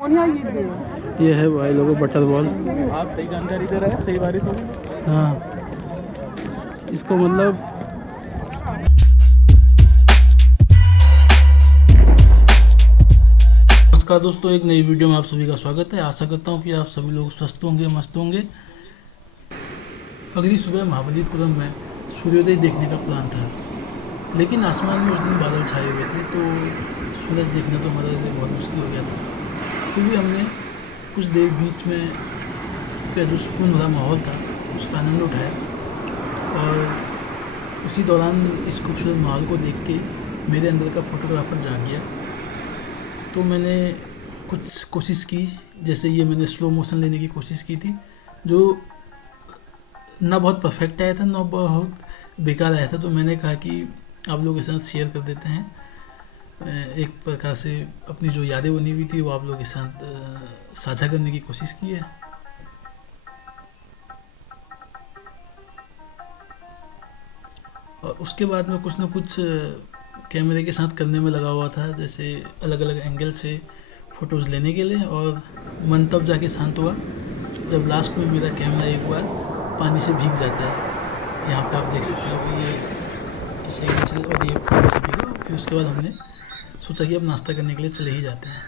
ये है भाई लोगों बटर बॉल। आप सही जानकारी दे रहे हैं, सही बारिश होगी। हाँ, इसको मतलब नमस्कार दोस्तों, एक नई वीडियो में आप सभी का स्वागत है। आशा करता हूँ कि आप सभी लोग स्वस्थ होंगे, मस्त होंगे। अगली सुबह महाबलीपुरम में सूर्योदय देखने का प्लान था, लेकिन आसमान में उस दिन बादल छाए हुए थे, तो सूरज देखना तो हमारे लिए बहुत मुश्किल हो गया था। फिर भी हमने कुछ देर बीच में का जो सुकून भरा माहौल था उसका आनंद उठाया, और उसी दौरान इस खूबसूरत माहौल को देख के मेरे अंदर का फोटोग्राफर जाग गया। तो मैंने कुछ कोशिश की, जैसे ये मैंने स्लो मोशन लेने की कोशिश की थी, जो ना बहुत परफेक्ट आया था ना बहुत बेकार आया था। तो मैंने कहा कि आप लोगों के साथ शेयर कर देते हैं। एक प्रकार से अपनी जो यादें बनी हुई थी वो आप लोगों के साथ साझा करने की कोशिश की है। और उसके बाद में कुछ ना कुछ कैमरे के साथ करने में लगा हुआ था, जैसे अलग अलग एंगल से फ़ोटोज़ लेने के लिए। और मन तब जाके शांत हुआ जब लास्ट में मेरा कैमरा एक बार पानी से भीग जाता है। यहाँ पे आप देख सकते हो कि ये किसी एंगल और ये पानी से भीगा। फिर उसके बाद हमने सोचा कि अब नाश्ता करने के लिए चले ही जाते हैं।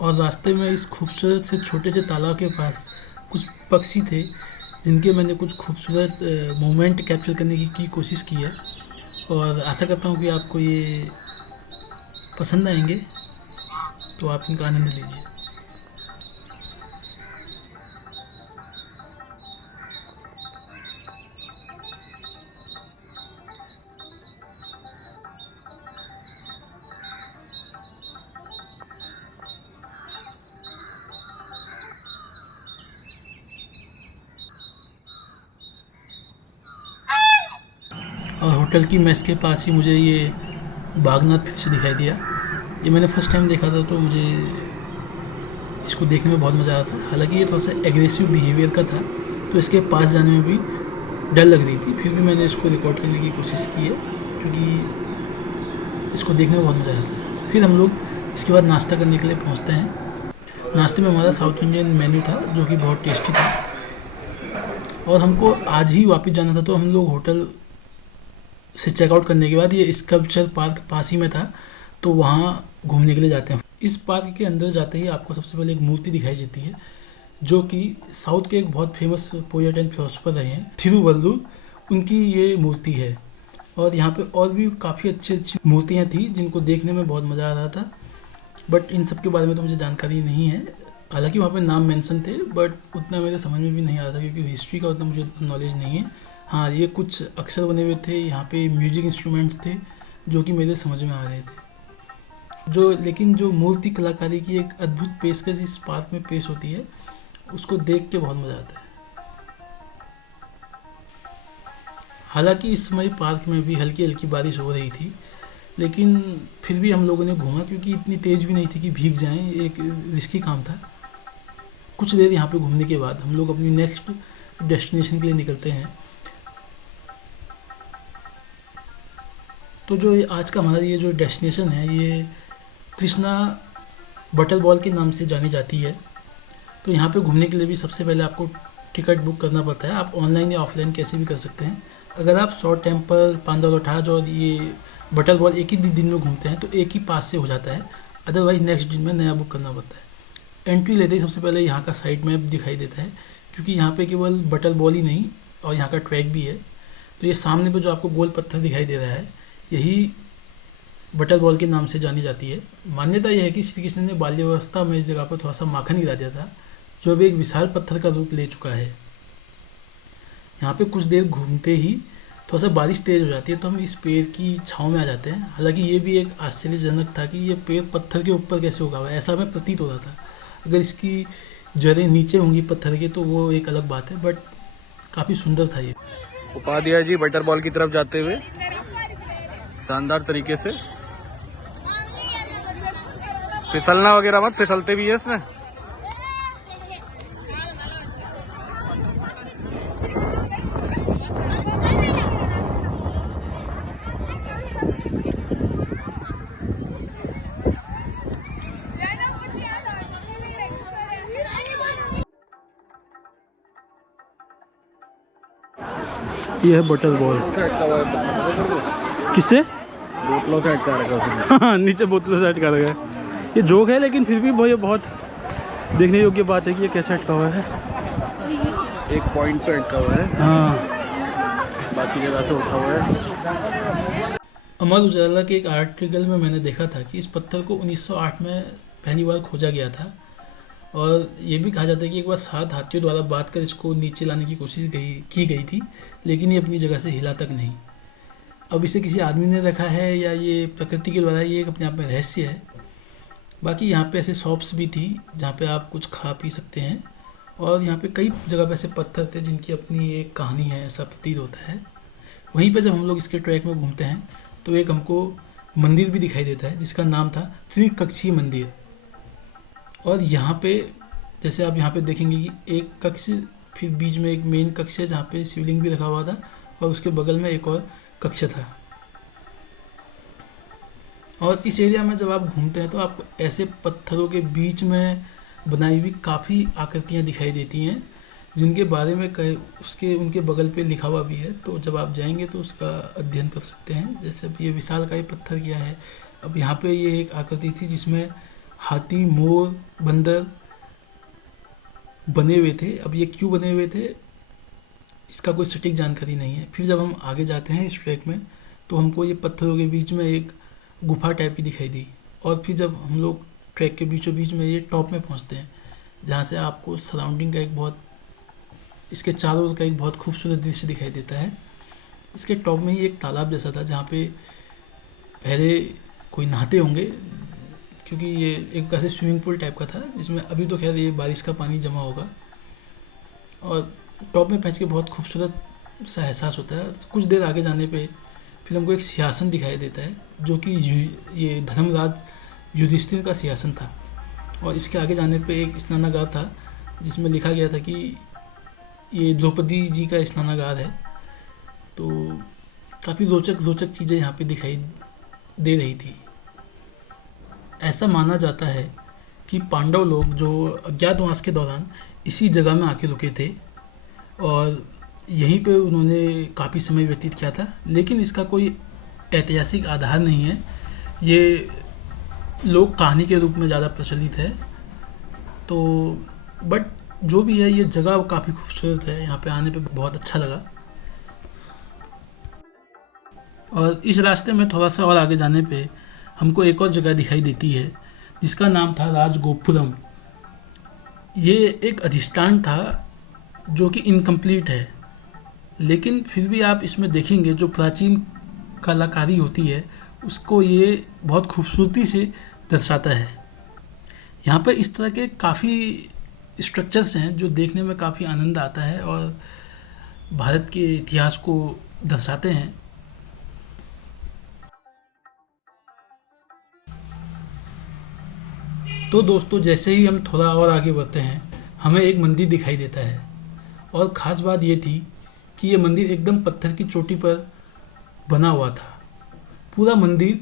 और रास्ते में इस खूबसूरत से छोटे से तालाब के पास कुछ पक्षी थे, जिनके मैंने कुछ खूबसूरत मोमेंट कैप्चर करने की कोशिश की है। और आशा करता हूँ कि आपको ये पसंद आएंगे, तो आप इनका आनंद लीजिए। और होटल की मेस के पास ही मुझे ये बागनाथ फिर से दिखाई दिया। ये मैंने फर्स्ट टाइम देखा था, तो मुझे इसको देखने में बहुत मज़ा आया था। हालांकि ये थोड़ा सा एग्रेसिव बिहेवियर का था, तो इसके पास जाने में भी डर लग रही थी। फिर भी मैंने इसको रिकॉर्ड करने की कोशिश की है, क्योंकि इसको देखने में बहुत मज़ा आया था। फिर हम लोग इसके बाद नाश्ता करने के लिए पहुँचते हैं। नाश्ते में हमारा साउथ इंडियन मेन्यू था, जो कि बहुत टेस्टी था। और हमको आज ही वापस जाना था, तो हम लोग होटल से चेकआउट करने के बाद ये स्कल्पचर पार्क पास ही में था, तो वहाँ घूमने के लिए जाते हैं। इस पार्क के अंदर जाते ही आपको सबसे पहले एक मूर्ति दिखाई देती है, जो कि साउथ के एक बहुत फेमस पोएट एंड फिलोसोफर रहे हैं थिरुवल्लुर, उनकी ये मूर्ति है। और यहाँ पे और भी काफ़ी अच्छी अच्छी मूर्तियाँ थी, जिनको देखने में बहुत मज़ा आ रहा था। बट इन सब के बारे में तो मुझे जानकारी नहीं है। हालांकि वहाँ पे नाम मेंशन थे, बट उतना मेरे समझ में भी नहीं आ रहा था, क्योंकि हिस्ट्री का उतना मुझे नॉलेज नहीं है। हाँ, ये कुछ अक्षर बने हुए थे, यहाँ पे म्यूजिक इंस्ट्रूमेंट्स थे, जो कि मेरे समझ में आ रहे थे। लेकिन जो मूर्ति कलाकारी की एक अद्भुत पेशकश इस पार्क में पेश होती है, उसको देख के बहुत मज़ा आता है। हालांकि इस समय पार्क में भी हल्की हल्की बारिश हो रही थी, लेकिन फिर भी हम लोगों ने घूमा, क्योंकि इतनी तेज़ भी नहीं थी कि भीग जाएं। एक रिस्की काम था। कुछ देर यहाँ पे घूमने के बाद हम लोग अपनी नेक्स्ट डेस्टिनेशन के लिए निकलते हैं। तो जो आज का हमारा ये जो डेस्टिनेशन है, ये कृष्णा बटर बॉल के नाम से जानी जाती है। तो यहाँ पे घूमने के लिए भी सबसे पहले आपको टिकट बुक करना पड़ता है। आप ऑनलाइन या ऑफलाइन कैसे भी कर सकते हैं। अगर आप शॉर्ट टेम्पल, पांडवलठाज और ये बटर बॉल एक ही दिन में घूमते हैं, तो एक ही पास से हो जाता है। अदरवाइज़ नेक्स्ट दिन में नया बुक करना पड़ता है। एंट्री लेते ही सबसे पहले यहाँ का साइड मैप दिखाई देता है, क्योंकि यहाँ पे केवल बटर बॉल ही नहीं और यहाँ का ट्रैक भी है। तो ये सामने पे जो आपको गोल पत्थर दिखाई दे रहा है, यही बटर बॉल के नाम से जानी जाती है। मान्यता यह है कि श्री कृष्ण ने बाल्यावस्था में इस जगह पर थोड़ा सा माखन गिरा दिया था, जो अब एक विशाल पत्थर का रूप ले चुका है। यहाँ पे कुछ देर घूमते ही थोड़ा सा बारिश तेज़ हो जाती है, तो हम इस पेड़ की छाँव में आ जाते हैं। हालांकि ये भी एक आश्चर्यजनक था कि ये पेड़ पत्थर के ऊपर कैसे उगा हुआ है, ऐसा हमें प्रतीत हो रहा था। अगर इसकी जड़ें नीचे होंगी पत्थर के, तो वो एक अलग बात है, बट काफ़ी सुंदर था ये। उपाध्याय जी बटर बॉल की तरफ जाते हुए शानदार तरीके से। फिसलना वगैरह मत, फिसलते भी है इसमें। ये है बटर बॉल। किससे? बोतलों से अटका रखा है। हाँ, नीचे बोतलों से अटका रखा है। ये जोक है, लेकिन फिर भी ये बहुत देखने योग्य बात है कि ये कैसे अटका हुआ है। एक पॉइंट पे अटका हुआ है, हाँ। बाकी जगह से उठा हुआ है। अमर उजाला के एक आर्टिकल में मैंने देखा था कि इस पत्थर को 1908 में पहली बार खोजा गया था, और ये भी कहा जाता है कि एक बार 7 हाथियों द्वारा बात कर इसको नीचे लाने की कोशिश की गई थी, लेकिन ये अपनी जगह से हिला तक नहीं। अब इसे किसी आदमी ने रखा है या ये प्रकृति के द्वारा, ये एक अपने आप में रहस्य है। बाकी यहाँ पे ऐसे शॉप्स भी थी जहाँ पे आप कुछ खा पी सकते हैं, और यहाँ पे कई जगह पे ऐसे पत्थर थे जिनकी अपनी एक कहानी है, ऐसा प्रतीत होता है। वहीं पे जब हम लोग इसके ट्रैक में घूमते हैं तो एक हमको मंदिर भी दिखाई देता है जिसका नाम था त्रिकक्षीय मंदिर। और यहाँ पे जैसे आप यहाँ पे देखेंगे कि एक कक्ष, फिर बीच में एक मेन कक्ष है जहाँ पे शिवलिंग भी रखा हुआ था, और उसके बगल में एक और कक्ष था। और इस एरिया में जब आप घूमते हैं तो आपको ऐसे पत्थरों के बीच में बनाई हुई काफ़ी आकृतियाँ दिखाई देती हैं, जिनके बारे में उनके बगल पे लिखा हुआ भी है। तो जब आप जाएंगे तो उसका अध्ययन कर सकते हैं। जैसे अब ये विशालकाय पत्थर क्या है, अब यहाँ पे ये एक आकृति थी जिसमें हाथी, मोर, बंदर बने हुए थे। अब ये क्यों बने हुए थे इसका कोई सटीक जानकारी नहीं है। फिर जब हम आगे जाते हैं इस ट्रैक में तो हमको ये पत्थरों के बीच में एक गुफा टाइप की दिखाई दी, और फिर जब हम लोग ट्रैक के बीचों बीच में ये टॉप में पहुंचते हैं जहाँ से आपको सराउंडिंग का एक बहुत, इसके चारों ओर का एक बहुत खूबसूरत दृश्य दिखाई देता है। इसके टॉप में ही एक तालाब जैसा था जहाँ पे पहले कोई नहाते होंगे, क्योंकि ये एक ऐसे स्विमिंग पूल टाइप का था जिसमें अभी तो खैर ये बारिश का पानी जमा होगा। और टॉप में पहुँच के बहुत खूबसूरत सा एहसास होता है। कुछ देर आगे जाने पे फिर हमको एक सिंहासन दिखाई देता है जो कि ये धर्मराज युधिष्ठिर का सिंहासन था। और इसके आगे जाने पे एक स्नानागार था जिसमें लिखा गया था कि ये द्रौपदी जी का स्नानागार है। तो काफ़ी रोचक चीज़ें यहाँ पे दिखाई दे रही थी। ऐसा माना जाता है कि पांडव लोग जो अज्ञातवास के दौरान इसी जगह में आके रुके थे और यहीं पे उन्होंने काफ़ी समय व्यतीत किया था, लेकिन इसका कोई ऐतिहासिक आधार नहीं है। ये लोक कहानी के रूप में ज़्यादा प्रचलित है। तो बट जो भी है, ये जगह काफ़ी खूबसूरत है, यहाँ पे आने पे बहुत अच्छा लगा। और इस रास्ते में थोड़ा सा और आगे जाने पे हमको एक और जगह दिखाई देती है जिसका नाम था राजगोपुरम। ये एक अधिष्ठान था जो कि इनकम्प्लीट है, लेकिन फिर भी आप इसमें देखेंगे जो प्राचीन कलाकारी होती है उसको ये बहुत खूबसूरती से दर्शाता है। यहाँ पर इस तरह के काफ़ी स्ट्रक्चर्स हैं जो देखने में काफ़ी आनंद आता है और भारत के इतिहास को दर्शाते हैं। तो दोस्तों, जैसे ही हम थोड़ा और आगे बढ़ते हैं हमें एक मंदिर दिखाई देता है, और ख़ास बात ये थी कि ये मंदिर एकदम पत्थर की चोटी पर बना हुआ था। पूरा मंदिर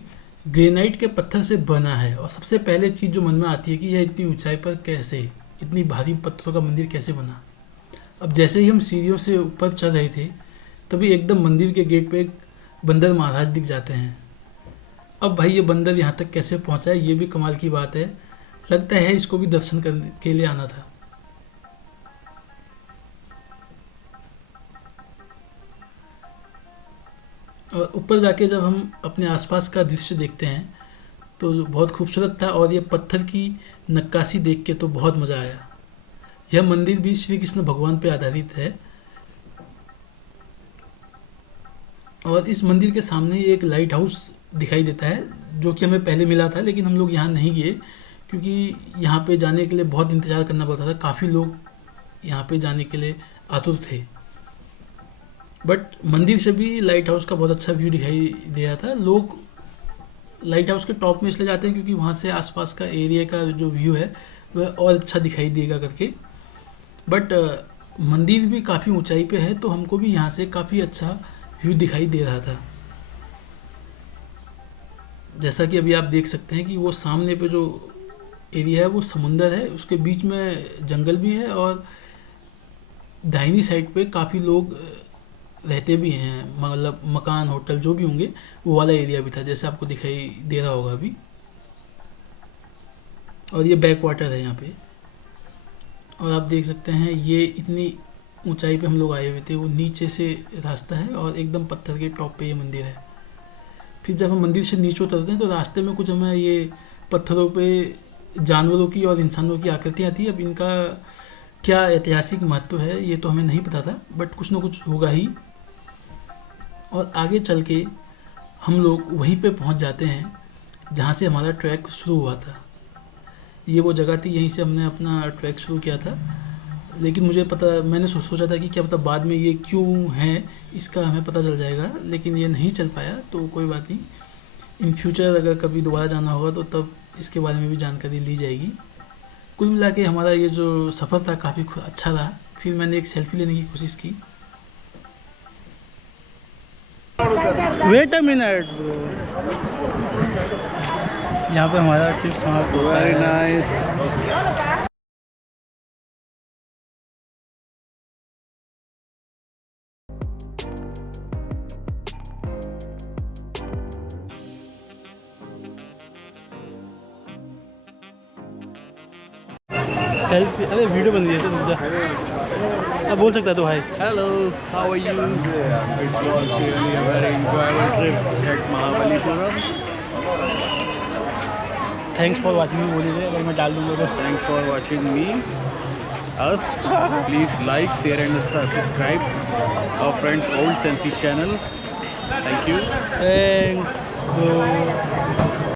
ग्रेनाइट के पत्थर से बना है। और सबसे पहले चीज़ जो मन में आती है कि यह इतनी ऊंचाई पर कैसे, इतनी भारी पत्थरों का मंदिर कैसे बना। अब जैसे ही हम सीढ़ियों से ऊपर चढ़ रहे थे तभी एकदम मंदिर के गेट पे एक बंदर महाराज दिख जाते हैं। अब भाई ये बंदर यहाँ तक कैसे पहुँचा है, ये भी कमाल की बात है। लगता है इसको भी दर्शन करने के लिए आना था। और ऊपर जाके जब हम अपने आसपास का दृश्य देखते हैं तो बहुत खूबसूरत था, और ये पत्थर की नक्काशी देख के तो बहुत मज़ा आया। यह मंदिर भी श्री कृष्ण भगवान पे आधारित है, और इस मंदिर के सामने ही एक लाइट हाउस दिखाई देता है जो कि हमें पहले मिला था, लेकिन हम लोग यहाँ नहीं गए क्योंकि यहाँ पे जाने के लिए बहुत इंतज़ार करना पड़ता था। काफ़ी लोग यहाँ पे जाने के लिए आतुर थे। बट मंदिर से भी लाइट हाउस का बहुत अच्छा व्यू दिखाई दे रहा था। लोग लाइट हाउस के टॉप में इसलिए जाते हैं क्योंकि वहाँ से आसपास का एरिया का जो व्यू है वह और अच्छा दिखाई देगा करके। बट मंदिर भी काफ़ी ऊंचाई पे है तो हमको भी यहाँ से काफ़ी अच्छा व्यू दिखाई दे रहा था। जैसा कि अभी आप देख सकते हैं कि वो सामने पे जो एरिया है वो समुंदर है, उसके बीच में जंगल भी है, और दाहिनी साइड पे काफ़ी लोग रहते भी हैं, मतलब मकान होटल जो भी होंगे वो वाला एरिया भी था, जैसे आपको दिखाई दे रहा होगा अभी। और ये बैक वाटर है यहाँ पे। और आप देख सकते हैं ये इतनी ऊंचाई पे हम लोग आए हुए थे, वो नीचे से रास्ता है और एकदम पत्थर के टॉप पे ये मंदिर है। फिर जब हम मंदिर से नीचे उतरते हैं तो रास्ते में कुछ हमें ये पत्थरों पे जानवरों की और इंसानों की आकृतियाँ थी। अब इनका क्या ऐतिहासिक महत्व है ये तो हमें नहीं पता था, बट कुछ ना कुछ होगा ही। और आगे चल के हम लोग वहीं पे पहुंच जाते हैं जहाँ से हमारा ट्रैक शुरू हुआ था। ये वो जगह थी, यहीं से हमने अपना ट्रैक शुरू किया था। लेकिन मुझे पता, मैंने सोचा था कि क्या पता बाद में ये क्यों है इसका हमें पता चल जाएगा, लेकिन ये नहीं चल पाया, तो कोई बात नहीं। इन फ्यूचर अगर कभी दोबारा जाना होगा तो तब इसके बारे में भी जानकारी ली जाएगी। कुल मिला के हमारा ये जो सफ़र था काफ़ी अच्छा रहा। फिर मैंने एक सेल्फी लेने की कोशिश की। Wait a minute bro. यहाँ पे हमारा ट्रिप समाप्त हुआ वेरी है। नाइस। सेल्फी, अरे वीडियो बन रही है तो रुक जा। अब बोल सकता है तो भाई। Hello, how are you? It was really a very enjoyable trip at Mahabalipuram. Thanks for watching भी बोली थे, अगर मैं डाल दूँगा तो। Thanks for watching me. Us. Please like, share and subscribe our friend's old Sensi channel. Thank you. Thanks bro.